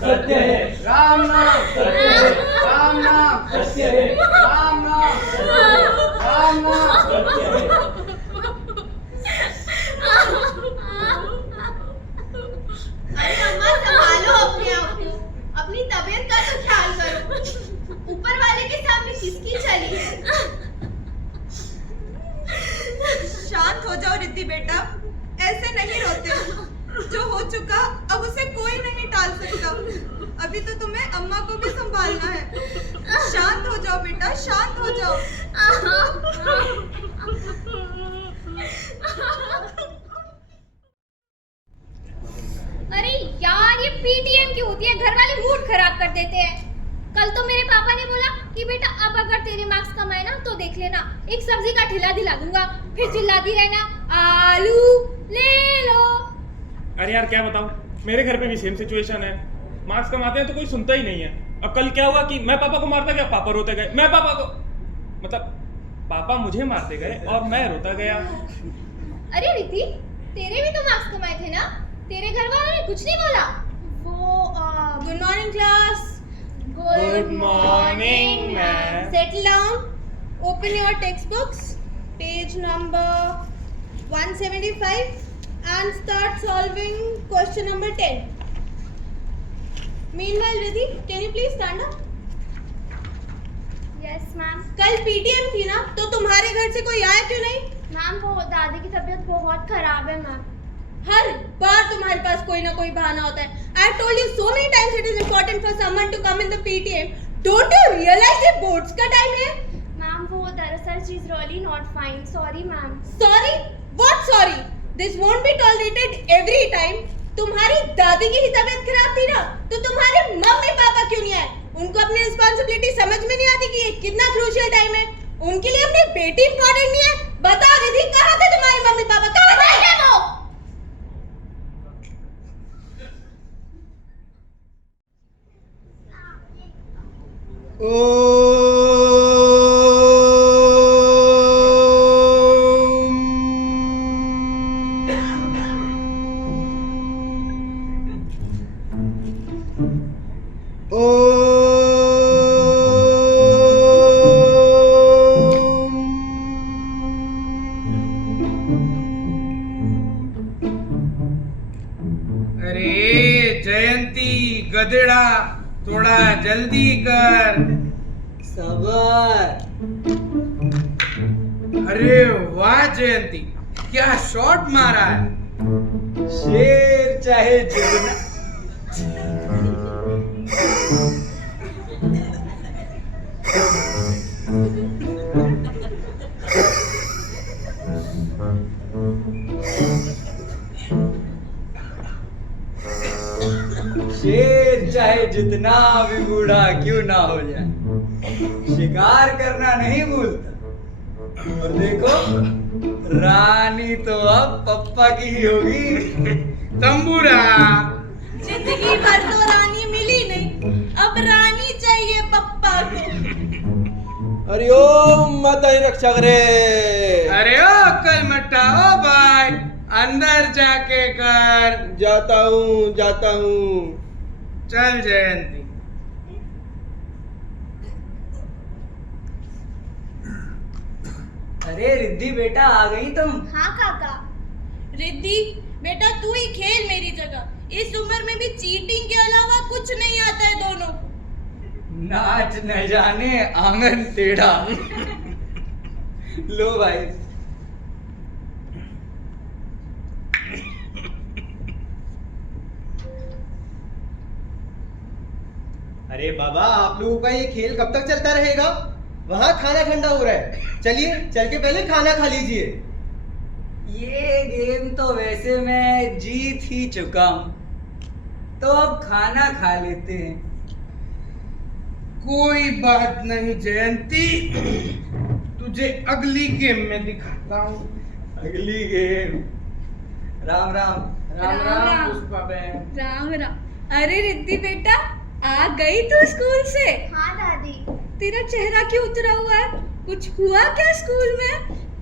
सत्य है। राम नाम सत्य है। राम नाम सत्य है। राम नाम राम नाम सत्य है। अरे अम्मा संभालो अपने आप को, अपनी तबीयत का तो ख्याल करो। ऊपर वाले के सामने किसकी चली है? शांत हो जाओ रिद्धि बेटा, ऐसे नहीं रोते। जो हो चुका अब उसे कोई नहीं टाल सकता। अभी तो तुम्हें अम्मा को भी संभालना है। शांत हो जाओ बेटा, शांत हो जाओ। अरे यार, ये पीटीएम की होती है, घर वाले मूड खराब कर देते हैं। कल तो मेरे पापा ने बोला कि बेटा अब अगर तेरे मार्क्स कम आए ना तो देख लेना, एक सब्जी का ठेला दिला दूंगा। फिर चिल्लाती रहना, आलू ले लो। अरे यार क्या बताऊं, मेरे घर पे भी सेम सिचुएशन है। मार्क्स कम आते हैं तो कोई सुनता ही नहीं है। अब कल क्या हुआ कि मैं पापा को मारता गया, पापा रोते गए। मैं पापा को मतलब पापा मुझे मारते गए और मैं रोता गया। अरे रिद्धि, तेरे भी तो मार्क्स कम आए थे ना? तेरे घर वालों ने कुछ नहीं बोला? वो good morning class. Good morning ma'am. Settle down. Open your textbooks. Page number 175 and start solving question number 10. Meanwhile, Riddhi, can you please stand up? Yes ma'am. कल पीटीएम थी ना, तो तुम्हारे घर से कोई आया क्यों नहीं? मैम वो दादी की तबीयत बहुत खराब है मैम। हर बार तुम्हारे पास कोई ना कोई बहाना होता है। I told you so many times it is important for someone to come in the PTM. Don't you realize ये boards का time है? मैम वो दरअसल she is really not fine, sorry ma'am. Sorry? What sorry? This won't be tolerated every time. तुम्हारी दादी की ही तबीयत खराब थी ना, तो तुम्हारे मम्मी पापा क्यों नहीं आए? उनको अपनी रिस्पॉन्सिबिलिटी समझ में नहीं आती कि ये कितना क्रूशियल टाइम है। उनके लिए अपनी बेटी इंपॉर्टेंट नहीं है? बताओ रिद्धि, कहाँ थे तुम्हारे मम्मी पापा? कहाँ थे वो? अरे जयंती गधेड़ा, थोड़ा जल्दी कर। सबर। अरे वाह जयंती, क्या शॉट मारा है। शेर चाहे जुगना। शेर चाहे जितना भी बूढ़ा क्यों ना हो जाए, शिकार करना नहीं भूलता। और देखो, रानी तो अब पप्पा की ही होगी। तंबूरा। जिंदगी भर तो रानी मिली नहीं, अब रानी चाहिए पप्पा को। हरिओम माता ही रक्षा करे। अरे ओ कल मट्टा, ओ भाई अंदर जाके कर। जाता हूँ जाता हूँ। चल जयंती। अरे रिद्धि बेटा, आ गई तुम? हाँ काका। रिद्धि बेटा, तू ही खेल मेरी जगह। इस उम्र में भी चीटिंग के अलावा कुछ नहीं आता है दोनों। नाच न जाने आंगन टेढ़ा। लो भाई। अरे बाबा, आप लोगों का ये खेल कब तक चलता रहेगा? वहाँ खाना ठंडा हो रहा है, चलिए चल के पहले खाना खा लीजिए। ये गेम तो वैसे मैं जीत ही चुका हूँ, तो अब खाना खा लेते हैं। कोई बात नहीं जयंती, तुझे अगली गेम में दिखाता हूँ। अगली गेम। राम राम। राम राम। राम पुष्पा बहन। राम राम। अरे रिद्धि बेटा, आ गई तू स्कूल से? हाँ दादी। तेरा चेहरा क्यों उतरा हुआ है? कुछ हुआ क्या स्कूल में?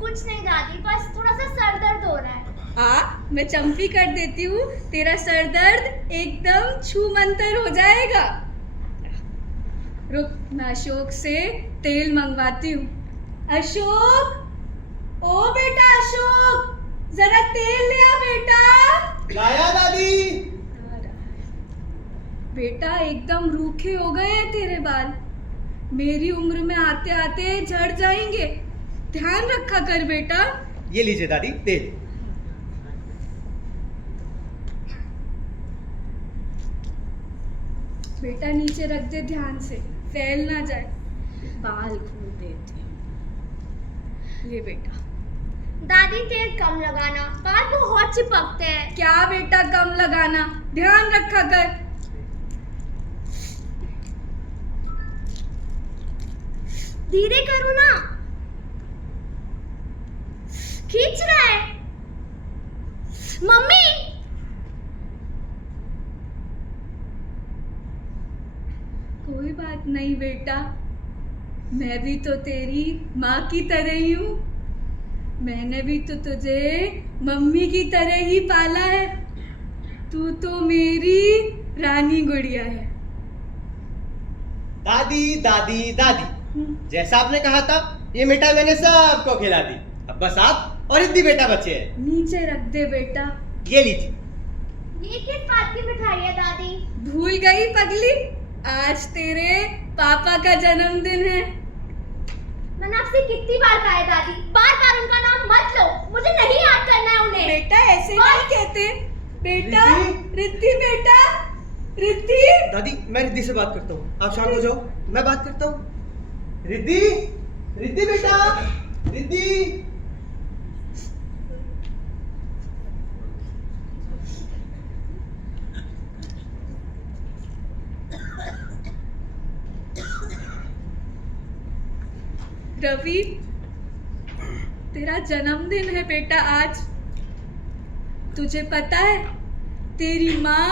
कुछ नहीं दादी, बस थोड़ा सा सर दर्द हो रहा है। मैं चंपी कर देती हूँ, तेरा सर दर्द एकदम छू मंतर हो जाएगा। रुक, मैं अशोक से तेल मंगवाती हूँ। अशोक, ओ बेटा अशोक, जरा तेल ले आ बेटा। लाया दादी। बेटा एकदम रूखे हो गए हैं तेरे बाल, मेरी उम्र में आते आते झड़ जाएंगे, ध्यान रखा कर बेटा। ये लीजिए दादी तेल। बेटा नीचे रख दे ध्यान से, फैल ना जाए, बाल खोल देती हूँ। ले बेटा। दादी तेल कम लगाना, बाल बहुत चिपकते हैं। क्या बेटा कम लगाना, ध्यान रखा कर। धीरे करो ना, खींच रहा है। मम्मी, कोई बात नहीं बेटा, मैं भी तो तेरी माँ की तरह ही हूँ, मैंने भी तो तुझे मम्मी की तरह ही पाला है, तू तो मेरी रानी गुड़िया है। दादी दादी दादी, जैसा आपने कहा था ये मिठाई मैंने सबको खिला दी, अब बस आप और रिद्धि बेटा बचे हैं। नीचे रख दे बेटा। ये लीजिए। ये किस बात की मिठाई है दादी? भूल गई पगली, आज तेरे पापा का जन्मदिन है। मैंने आपसे कितनी बार कहा है दादी, बार बार उनका नाम मत लो, मुझे नहीं याद करना है उन्हें। बेटा ऐसे नहीं कहते बेटा। रिद्धि बेटा, रिद्धि। दादी मैं रिद्धि से बात करता हूँ, आप शांत हो जाओ, मैं बात करता हूँ। रिद्धि, रिद्धि बेटा, रिद्धि। रवि, तेरा जन्मदिन है बेटा आज। तुझे पता है तेरी माँ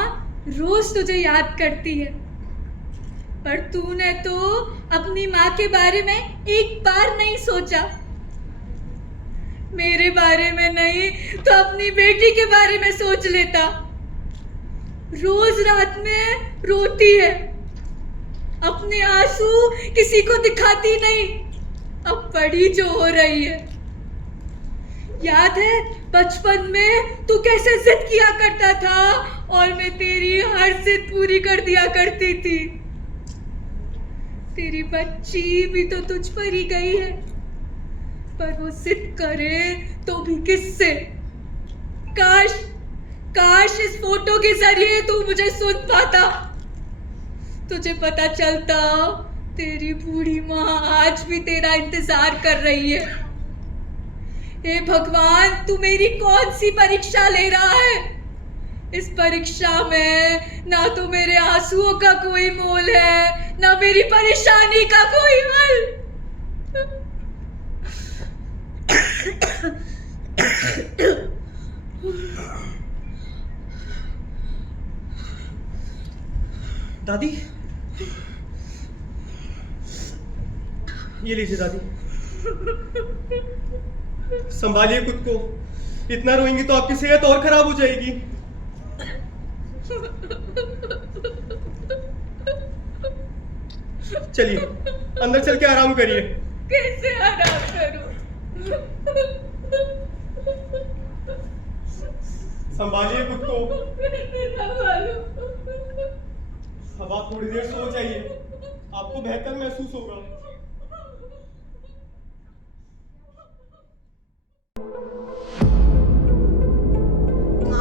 रोज तुझे याद करती है, पर तूने तो अपनी माँ के बारे में एक बार नहीं सोचा। मेरे बारे में नहीं तो अपनी बेटी के बारे में सोच लेता। रोज रात में रोती है, अपने आंसू किसी को दिखाती नहीं, अब बड़ी जो हो रही है। याद है बचपन में तू कैसे जिद किया करता था और मैं तेरी हर जिद पूरी कर दिया करती थी। तेरी बच्ची भी तो तुझ पर ही गई है, पर वो जिद करे तो भी किससे। काश काश इस फोटो के जरिए तू मुझे सुन पाता, तुझे पता चलता तेरी बूढ़ी माँ आज भी तेरा इंतजार कर रही है। हे भगवान, तू मेरी कौन सी परीक्षा ले रहा है? इस परीक्षा में ना तो मेरे आंसुओं का कोई मोल है, ना मेरी परेशानी का कोई हल। दादी, ये लीजिए दादी, संभालिए खुद को, इतना रोएंगी तो आपकी सेहत और खराब हो जाएगी। चलिए अंदर चल के आराम करिए। कैसे आराम करूं? संभालिए खुद को, संभालूं। अब आप थोड़ी देर सो जाइए, आपको बेहतर महसूस होगा।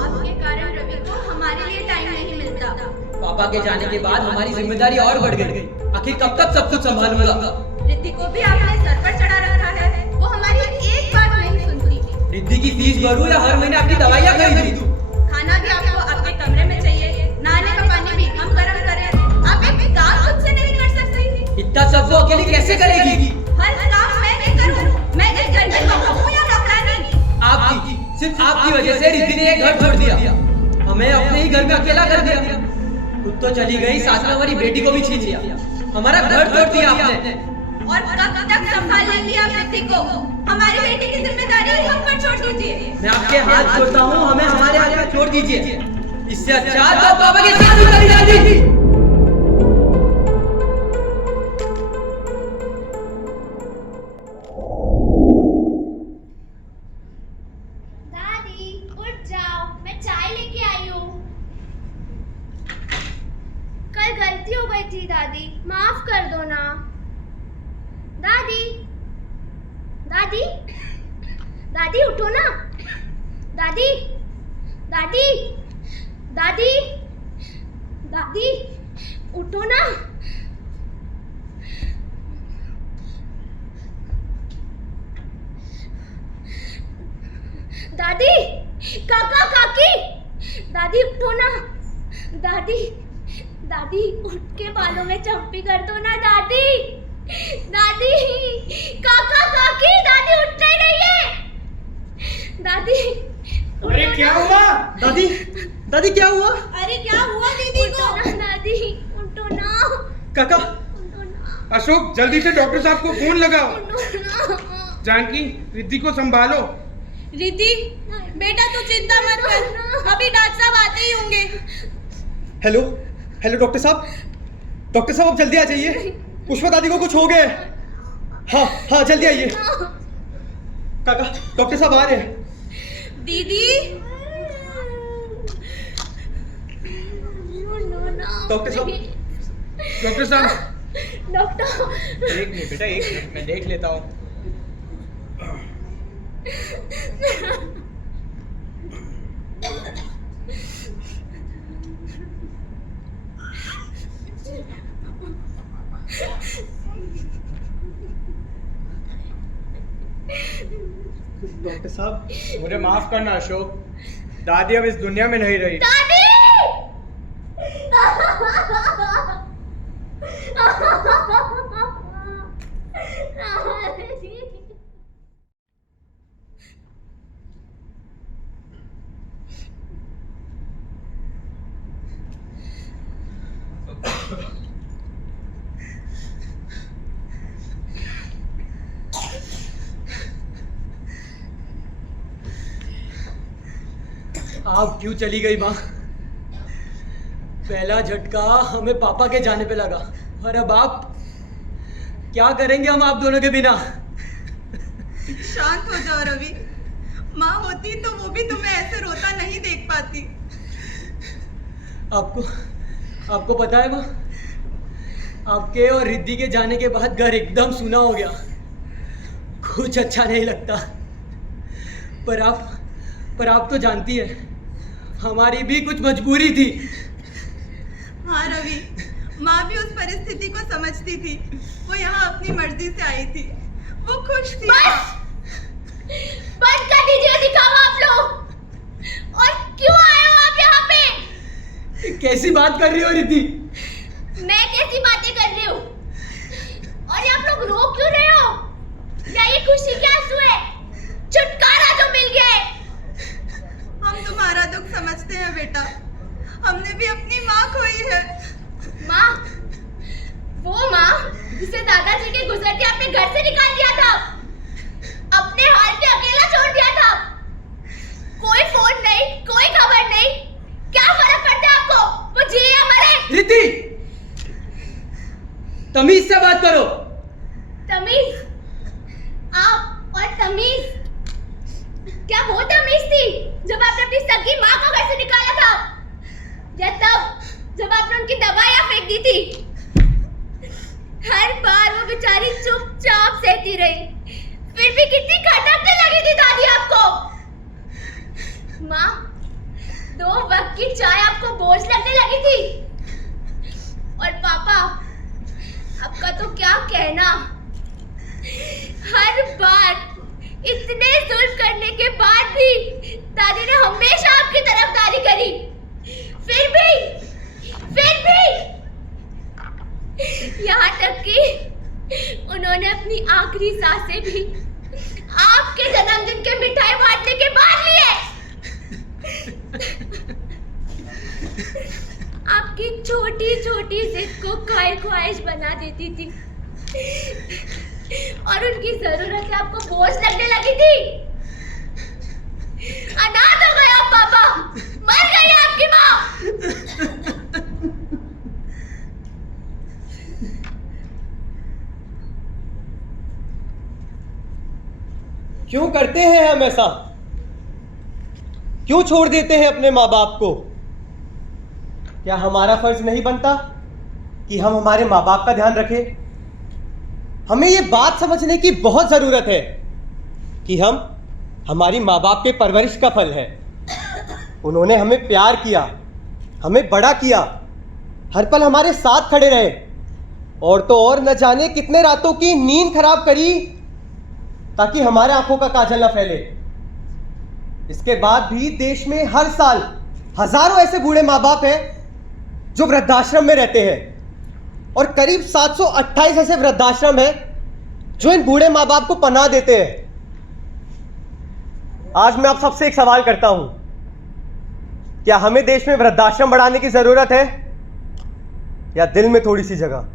आपके कारण रवि को हमारे लिए टाइम नहीं मिलता। पापा के जाने के बाद हमारी जिम्मेदारी और बढ़ गई। आखिर कब तक सब कुछ संभालूंगा? रिद्धि को भी आपने सर पर चढ़ा रखा है, वो हमारी एक बात नहीं सुनती। रिद्धि की फीस भरूं या हर महीने आपकी दवाइयाँ खरीदूं? खाना भी आपको आपके कमरे में चाहिए, नहाने का पानी भी हम गर्म करें। आप एक काम खुद से नहीं कर सकती। इतना सब वो अकेली कैसे करेगी? हर काम मैं नहीं करूँ, मैं एक घर में रहूँ या नौकरानी? आपकी, सिर्फ आपकी वजह से रिद्धि ने एक घर छोड़ दिया, हमें अपने ही घर में अकेला कर दिया। खुद तो चली गई, साथ में हमारी बेटी को भी छीन लिया, हमारा घर तोड़ दिया आपने। और कब तक संभाल लेंगी आप जबरदस्ती को। हमारी बेटी की जिम्मेदारी हम पर छोड़ दीजिए। मैं आपके हाथ छोड़ता हूँ, हमें हमारे हाथ में छोड़ दीजिए। इससे अच्छा तो पापा की शादी करी जाती। दादी उठ जाओ, मैं चाय लेके आई हूँ। कल गलती हो गई थी दादी, माफ कर दो ना। दादी दादी दादी उठो ना। दादी दादी दादी दादी उठो ना। दादी काका काकी दादी उठो ना। दादी दादी उठ के बालों में चंपी कर दो ना। दादी दादी काका काकी दादी उठ नहीं रही है। दादी अरे क्या हुआ? दादी दादी क्या हुआ? अरे क्या हुआ दीदी को? उठो ना दादी, उठो ना, काका उठो ना, अशोक जल्दी से डॉक्टर साहब को फोन लगाओ। उठो ना। जानकी रिद्धि को संभालो। रिद्धि बेटा तू चिंता मत कर, अभी डॉक्टर साहब आते ही होंगे। हेलो हेलो डॉक्टर साहब आप जल्दी आ जाइए। पुष्पा दादी को कुछ हो गया है। हाँ हाँ जल्दी आइए। काका डॉक्टर साहब आ रहे हैं। दीदी डॉक्टर साहब डॉक्टर साहब डॉक्टर एक मिनट बेटा, एक मिनट मैं देख लेता हूँ। डॉक्टर साहब मुझे माफ करना अशोक, दादी अब इस दुनिया में नहीं रही। दादी आप क्यों चली गई माँ? पहला झटका हमें पापा के जाने पे लगा, और अब आप क्या करेंगे हम आप दोनों के बिना? शांत हो जाओ रवि। माँ होती तो वो भी तुम्हें ऐसे रोता नहीं देख पाती। आपको पता है माँ, आपके और रिद्धि के जाने के बाद घर एकदम सूना हो गया। कुछ अच्छा नहीं लगता। पर आप तो जानती है, हमारी भी कुछ मजबूरी थी। हाँ रवि, माँ भी उस परिस्थिति को समझती थी। वो यहाँ अपनी मर्जी से आई थी, वो खुश थी। बंद कर दीजिए दिखावा आप लोग। और क्यों आए हो आप यहाँ पे? कैसी बात कर रही हो रिद्धि? मैं कैसी बातें कर रही हूँ? और आप लोग रो क्यों रहे हो? या ये खुशी के आंसू है? छुटकारा जो मिल गया है। हम तुम्हारा दुख समझते हैं बेटा, हमने भी अपनी माँ खोई है। माँ, वो माँ जिसे दादाजी के गुजरते आपने घर से निकाल दिया था, अपने हाल पे अकेला छोड़ दिया था। कोई फोन नहीं, कोई खबर नहीं, क्या फर्क पड़ता है आपको? वो जिए या मरे? रिद्धि, तमीज से बात करो। तमीज? आप और तमीज? क्या वो तमीज थी जब आपने अपनी सगी माँ को घर से निकाला था, या तब जब आपने उनकी दवाइयाँ फेंक दी थी? हर बार वो बेचारी चुपचाप सहती रही, फिर भी कितनी खटकने लगी थी दादी आपको। माँ, 2 वक्त की चाय आपको बोझ लगने लगी थी। और पापा, आपका तो क्या कहना, हर बार इतने जुल्म करने के बाद भी दादी ने हमेशा आपकी तरफदारी करी। फिर भी यहाँ तक कि उन्होंने अपनी आखिरी सांसें भी आपके जन्मदिन के मिठाई बांटने के बाद लिए। आपकी छोटी छोटी जिद को ख्वाहिश बना देती थी। और उनकी जरूरतें आपको बोझ लगने लगी थी। अनाथ हो गए आप पापा, मर गई आपकी माँ। क्यों करते हैं हम ऐसा? क्यों छोड़ देते हैं अपने माँ बाप को? क्या हमारा फर्ज नहीं बनता कि हम हमारे माँ बाप का ध्यान रखें? हमें ये बात समझने की बहुत जरूरत है कि हम हमारी माँ बाप के परवरिश का फल है। उन्होंने हमें प्यार किया, हमें बड़ा किया, हर पल हमारे साथ खड़े रहे, और तो और न जाने कितने रातों की नींद खराब करी ताकि हमारे आंखों का काजल न फैले। इसके बाद भी देश में हर साल हजारों ऐसे बूढ़े माँ बाप हैं जो वृद्धाश्रम में रहते हैं, और करीब 728 ऐसे वृद्धाश्रम हैं जो इन बूढ़े माँ बाप को पनाह देते हैं। आज मैं आप सबसे एक सवाल करता हूं, क्या हमें देश में वृद्धाश्रम बढ़ाने की जरूरत है या दिल में थोड़ी सी जगह?